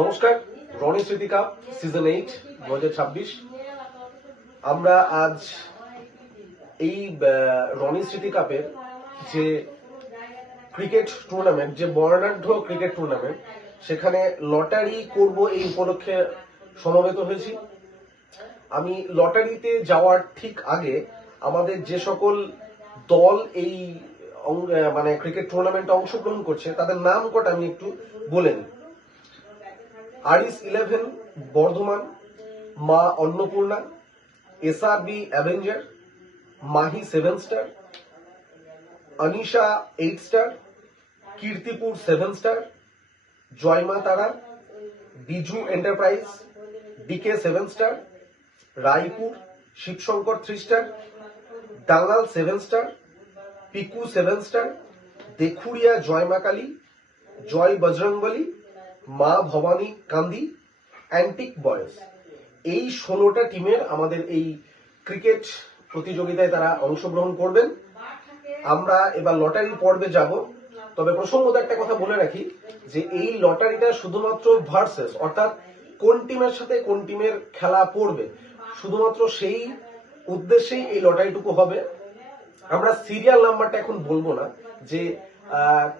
নমস্কার, রনি স্মৃতি cup season 8 2026। আমরা আজ এই রনি স্মৃতি কাপের যে ক্রিকেট টুর্নামেন্ট, যে বর্ণাঢ্য ক্রিকেট টুর্নামেন্ট, সেখানে লটারি করব এই উপলক্ষে সমবেত হয়েছি। আমি লটারিতে যাওয়ার ঠিক আগে আমাদের যে সকল দল এই ক্রিকেট টুর্নামেন্টে অংশগ্রহণ করছে তাদের নাম কটা আমি একটু বলে নিই। Aris 11 Bardhaman, Maa Annapurna, SRB avenger, Mahi 7 star, Anisha 8 star, Kirtipur 7 star, Joyma Tara, Biju enterprise, DK 7 star, Raipur Shivshankar 3 star, Dangal 7 star, Piku 7 star, Dekhuria Joyma Kali, Joy Bajrangbali, Maa Bhavani কান্দি, অ্যান্টিক বয়েজ। এই 16টা টিমের আমাদের এই ক্রিকেট প্রতিযোগিতায় তারা অংশগ্রহণ করবেন। আমরা এবার লটারি পর্বে যাব। তবে প্রসঙ্গত একটা কথা বলে রাখি যে এই লটারিটা শুধুমাত্র ভার্সেস, অর্থাৎ কোন টিমের সাথে কোন টিমের খেলা পড়বে, শুধুমাত্র সেই উদ্দেশ্যেই এই লটারিটুকু হবে। আমরা সিরিয়াল নাম্বারটা এখন বলবো না যে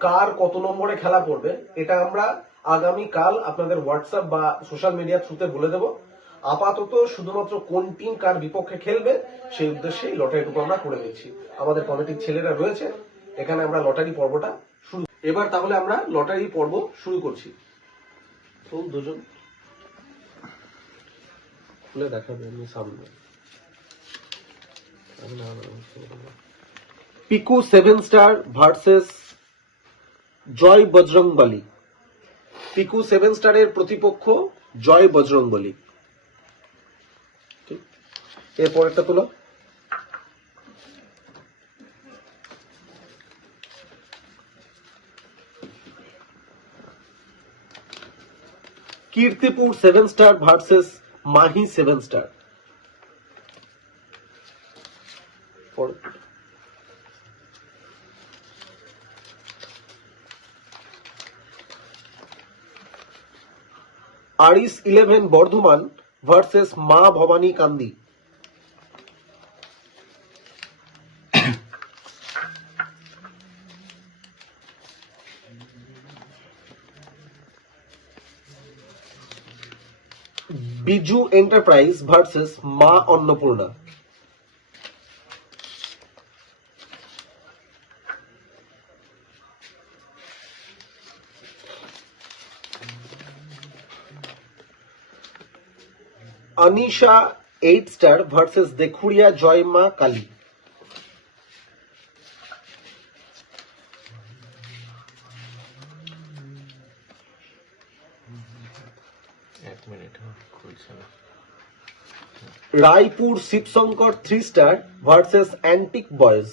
কার কত নম্বরে খেলা পড়বে, এটা আমরা আগামী কাল আপনাদের হোয়াটসঅ্যাপ বা সোশ্যাল মিডিয়ার থ্রুতে বলে দেব। আপাতত শুধুমাত্র কোন টিম কার বিপক্ষে খেলবে সেই উদ্দেশ্যে এই লটারিটুকু আমরা করে দিচ্ছি। আমাদের কমিটির ছেলেরা রয়েছে এখানে, আমরা লটারি পর্বটা শুরু। এবার তাহলে আমরা লটারি পর্ব শুরু করছি। তো দুজন খুলে দেখাবে আমি সামনে। Piku 7 star versus Joy Bajrangbali. পিকু 7 স্টারের প্রতিপক্ষ জয় বজরংবলী। এরপর একটা তুলো। Kirtipur 7 star versus Mahi 7 star. আরিস 11 Bardhaman versus Maa Bhavani Kandi. Biju enterprise versus Maa Annapurna. Anisha 8 star versus Dekhuria Joyma Kali. Raipur Shivshankar 3 star versus antique boys.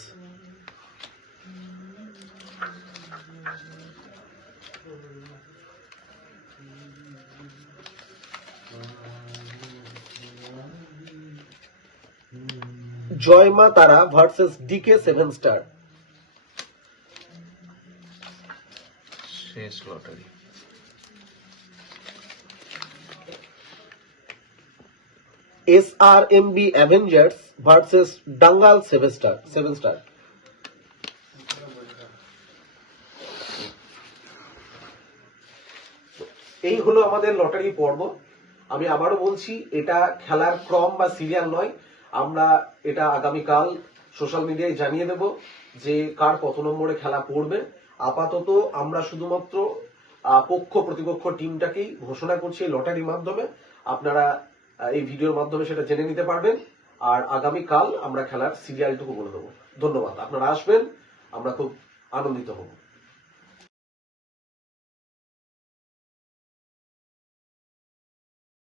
Joyma Tara versus DK 7 star. শেষ lottery. SRMB avengers versus Dangal 7 star. এই হলো আমাদের লটারি পর্ব। আমি আবারও বলছি, এটা খেলার ক্রম বা সিরিয়াল নয়। আমরা এটা আগামীকাল সোশ্যাল মিডিয়ায় জানিয়ে দেব যে কার কত নম্বরে খেলা পড়বে। আপাতত আমরা শুধুমাত্র পক্ষ প্রতিপক্ষ টিমটাকেই ঘোষণা করছি লটারির মাধ্যমে। আপনারা এই ভিডিওর মাধ্যমে সেটা জেনে নিতে পারবেন। আর আগামীকাল আমরা খেলার সিরিয়ালটুকু বলে দেবো। ধন্যবাদ। আপনারা আসবেন, আমরা খুব আনন্দিত হব।